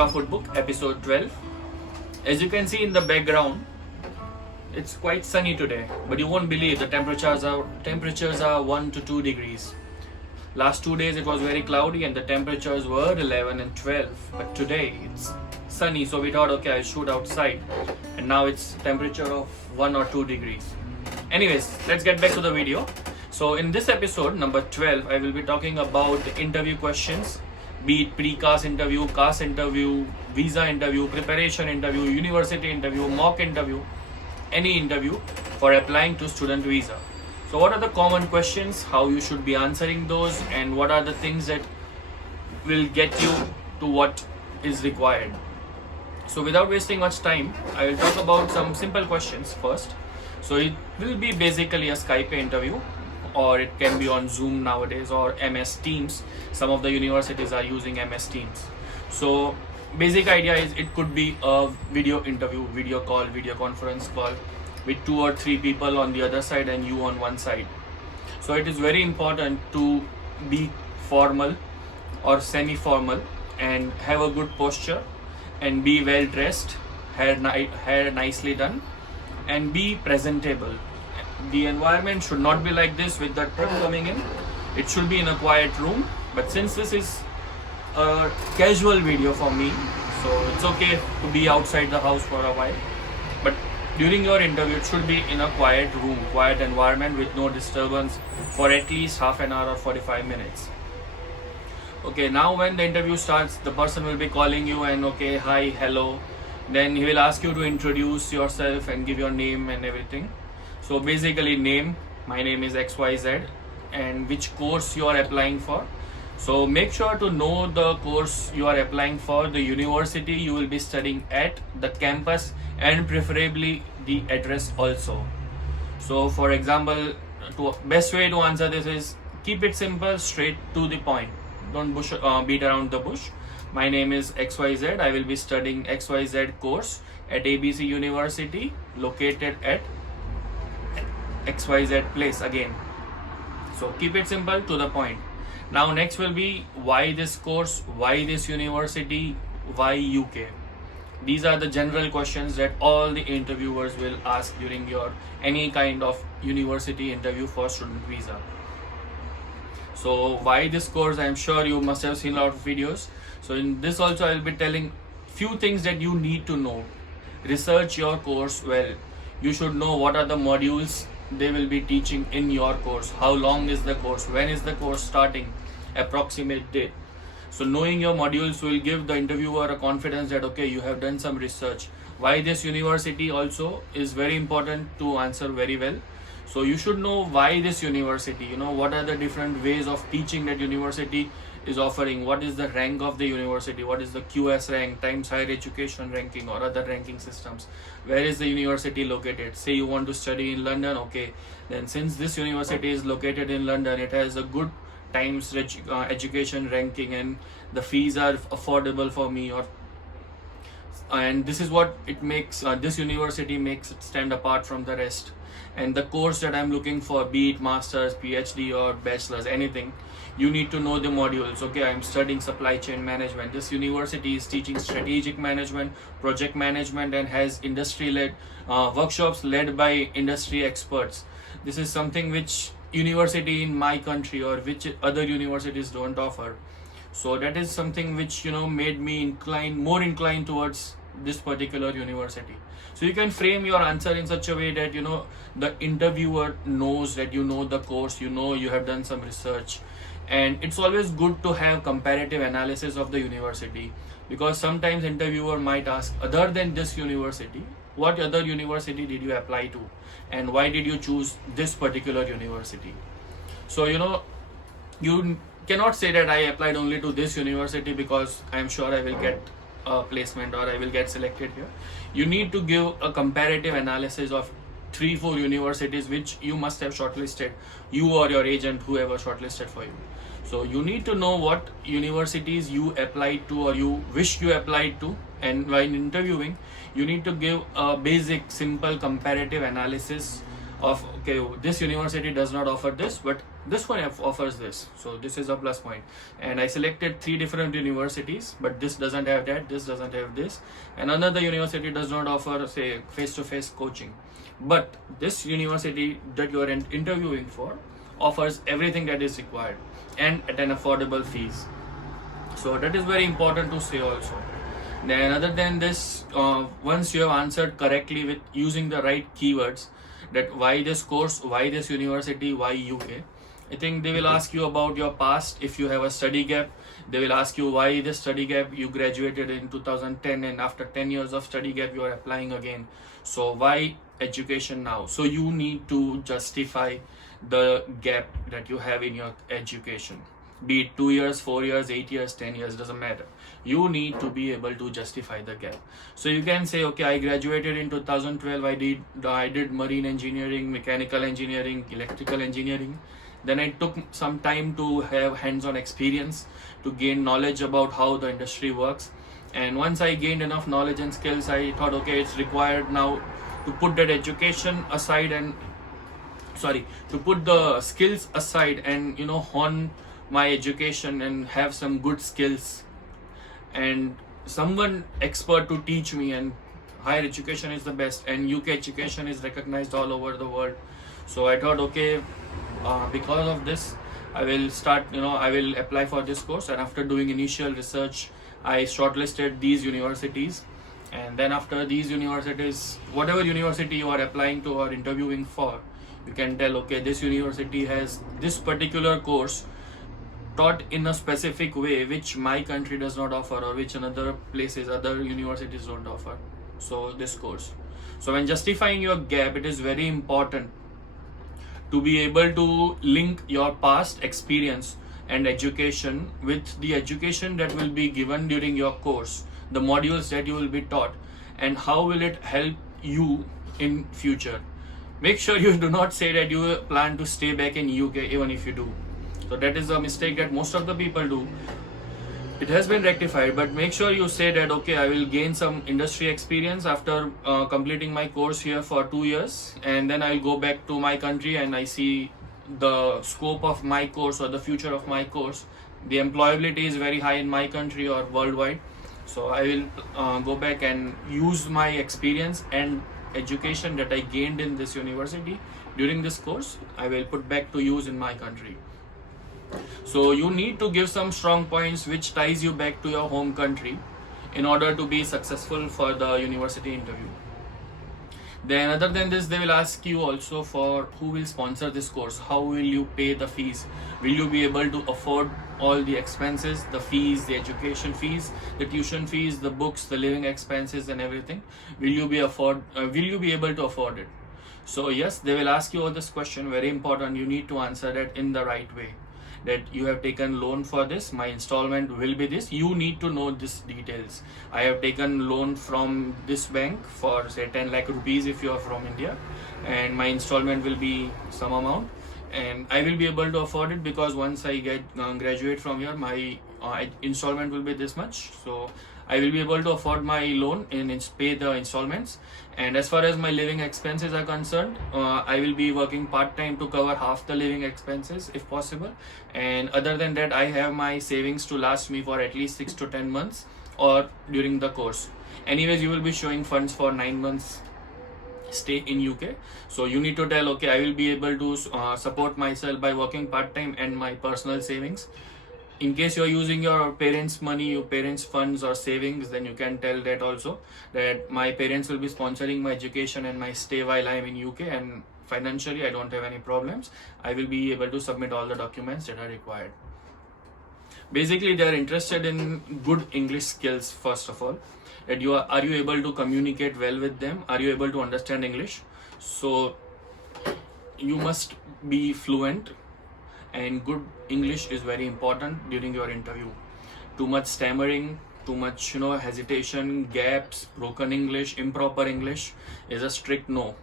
Ultra Footbook, episode 12. As you can see in the background, it's quite sunny today, but you won't believe the temperatures are 1 to 2 degrees. Last 2 days it was very cloudy and the temperatures were 11 and 12, but today it's sunny, so we thought, okay, I'll shoot outside, and now it's temperature of 1 or 2 degrees. Anyways, let's get back to the video. So in this episode number 12, I will be talking about the interview questions, be it pre-CAS interview, CAS interview, visa interview, preparation interview, university interview, mock interview, any interview for applying to student visa. So what are the common questions, how you should be answering those, and what are the things that will get you to what is required. So without wasting much time, I will talk about some simple questions first. So it will be basically a Skype interview, or it can be on Zoom nowadays, or MS Teams. Some of the universities are using MS Teams. So basic idea is it could be a video interview, video call, video conference call with 2 or 3 people on the other side and you on one side. So it is very important to be formal or semi-formal and have a good posture and be well dressed, hair nicely done, and be presentable. The environment should not be like this with the truck coming in. It should be in a quiet room, but since this is a casual video for me, so it's okay to be outside the house for a while, but during your interview it should be in a quiet room, quiet environment with no disturbance for at least half an hour or 45 minutes. Okay, now when the interview starts, the person will be calling you and okay, hi, hello, then he will ask you to introduce yourself and give your name and everything. So basically name, my name is XYZ, and which course you are applying for. So make sure to know the course you are applying for, the university you will be studying at, the campus, and preferably the address also. So for example, best way to answer this is keep it simple, straight to the point. Don't beat around the bush. My name is XYZ. I will be studying XYZ course at ABC University located at XYZ place again. So keep it simple, to the point. Now next will be why this course, why this university, why UK. These are the general questions that all the interviewers will ask during your any kind of university interview for student visa. So why this course, I am sure you must have seen a lot of videos. So in this also I will be telling few things that you need to know. Research your course well. You should know what are the modules they will be teaching in your course, how long is the course, when is the course starting, approximate date. So knowing your modules will give the interviewer a confidence that okay, you have done some research. Why this university also is very important to answer very well. So you should know why this university, what are the different ways of teaching that university is offering, what is the rank of the university, what is the QS rank, Times Higher Education ranking or other ranking systems, where is the university located. Say you want to study in London, okay, then since this university is located in London, it has a good Times Education ranking and the fees are affordable for me, and this is what it makes this university makes it stand apart from the rest. And the course that I'm looking for, be it masters, PhD or bachelor's, anything, you need to know the modules. Okay, I'm studying supply chain management. This university is teaching strategic management, project management, and has industry-led workshops led by industry experts. This is something which university in my country or which other universities don't offer. So that is something which made me more inclined towards this particular university. So you can frame your answer in such a way that the interviewer knows that you know the course, you have done some research. And it's always good to have comparative analysis of the university, because sometimes interviewer might ask, other than this university, what other university did you apply to and why did you choose this particular university. So you cannot say that I applied only to this university because I am sure I will get a placement or I will get selected here. You need to give a comparative analysis of 3-4 universities which you must have shortlisted, you or your agent, whoever shortlisted for you. So you need to know what universities you applied to or you wish you applied to, and while interviewing you need to give a basic simple comparative analysis of okay, this university does not offer this, but this one offers this, so this is a plus point. And I selected 3 different universities, but this doesn't have that, this doesn't have this, and another university does not offer say face-to-face coaching, but this university that you are interviewing for offers everything that is required and at an affordable fees. So that is very important to say also. Then other than this, once you have answered correctly with using the right keywords, that why this course, why this university, why UK, I think they will ask you about your past. If you have a study gap, they will ask you why this study gap. You graduated in 2010 and after 10 years of study gap you are applying again, so why education now? So you need to justify the gap that you have in your education, be it 2 years, 4 years, 8 years, 10 years, doesn't matter. You need to be able to justify the gap. So you can say, okay, I graduated in 2012, I did marine engineering, mechanical engineering, electrical engineering. Then I took some time to have hands-on experience, to gain knowledge about how the industry works. And once I gained enough knowledge and skills, I thought, okay, it's required now to put that education aside and to put the skills aside and hone my education and have some good skills and someone expert to teach me. And higher education is the best, and UK education is recognized all over the world. So I thought, okay, because of this, I will apply for this course. And after doing initial research, I shortlisted these universities. And then after these universities, whatever university you are applying to or interviewing for, you can tell, okay, this university has this particular course taught in a specific way which my country does not offer, or which other universities don't offer. So this course. So when justifying your gap, it is very important to be able to link your past experience and education with the education that will be given during your course, the modules that you will be taught, and how will it help you in future. Make sure you do not say that you plan to stay back in UK even if you do. So that is a mistake that most of the people do. It has been rectified, but make sure you say that, okay, I will gain some industry experience after completing my course here for 2 years, and then I'll go back to my country and I see the scope of my course or the future of my course. The employability is very high in my country or worldwide. So I will go back and use my experience and education that I gained in this university during this course. I will put back to use in my country. So you need to give some strong points which ties you back to your home country in order to be successful for the university interview. Then other than this, they will ask you also for who will sponsor this course, how will you pay the fees, will you be able to afford all the expenses, the fees, the education fees, the tuition fees, the books, the living expenses and everything, will you be able to afford it? So yes, they will ask you all this question, very important. You need to answer that in the right way, that you have taken loan for this, my installment will be this. You need to know these details. I have taken loan from this bank for say 10 lakh rupees if you are from India, and my installment will be some amount, and I will be able to afford it because once I graduate from here, my installment will be this much. So I will be able to afford my loan and pay the installments. And as far as my living expenses are concerned, I will be working part-time to cover half the living expenses if possible. And other than that, I have my savings to last me for at least 6 to 10 months or during the course. Anyways, you will be showing funds for 9 months stay in UK. So you need to tell, okay, I will be able to support myself by working part-time and my personal savings. In case you're using your parents' money, your parents' funds or savings, then you can tell that also, that my parents will be sponsoring my education and my stay while I'm in UK, and financially I don't have any problems. I will be able to submit all the documents that are required. Basically, they are interested in good English skills first of all. That are you able to communicate well with them? Are you able to understand English? So you must be fluent. And good English is very important during your interview. Too much stammering, too much hesitation, gaps, broken English, improper English is a strict no.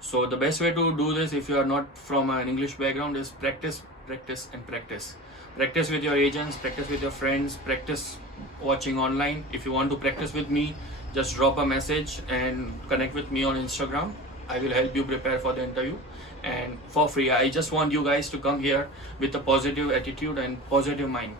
So the best way to do this, if you are not from an English background, is practice, practice and practice. Practice with your agents, practice with your friends, practice watching online. If you want to practice with me, just drop a message and connect with me on Instagram. I will help you prepare for the interview and for free. I just want you guys to come here with a positive attitude and positive mind.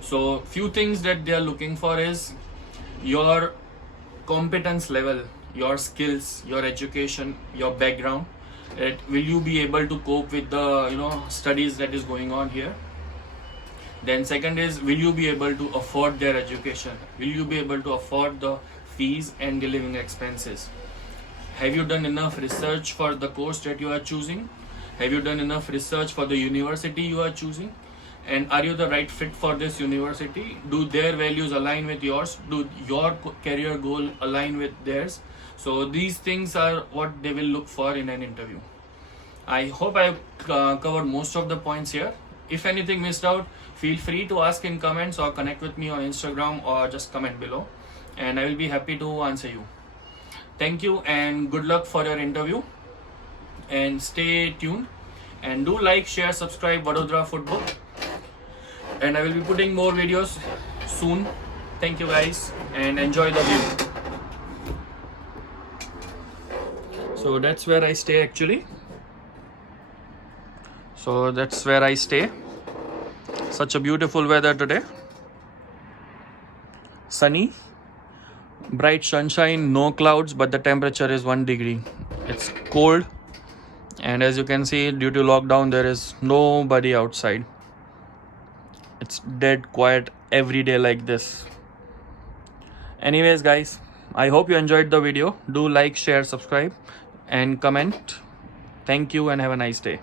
So few things that they are looking for is your competence level, your skills, your education, your background. Will you be able to cope with the studies that is going on here? Then second is, will you be able to afford their education? Will you be able to afford the fees and the living expenses? Have you done enough research for the course that you are choosing? Have you done enough research for the university you are choosing? And are you the right fit for this university? Do their values align with yours? Do your career goal align with theirs? So these things are what they will look for in an interview. I hope I've covered most of the points here. If anything missed out, feel free to ask in comments or connect with me on Instagram or just comment below, and I will be happy to answer you. Thank you and good luck for your interview, and stay tuned and do like, share, subscribe Vadodara Football, and I will be putting more videos soon. Thank you guys and enjoy the view. So that's where I stay actually. So that's where I stay. Such a beautiful weather today. Sunny, bright sunshine, no clouds, but the temperature is 1 degree. It's cold, and as you can see, due to lockdown, there is nobody outside. It's dead quiet every day like this. Anyways guys, I hope you enjoyed the video. Do like, share, subscribe and comment. Thank you and have a nice day.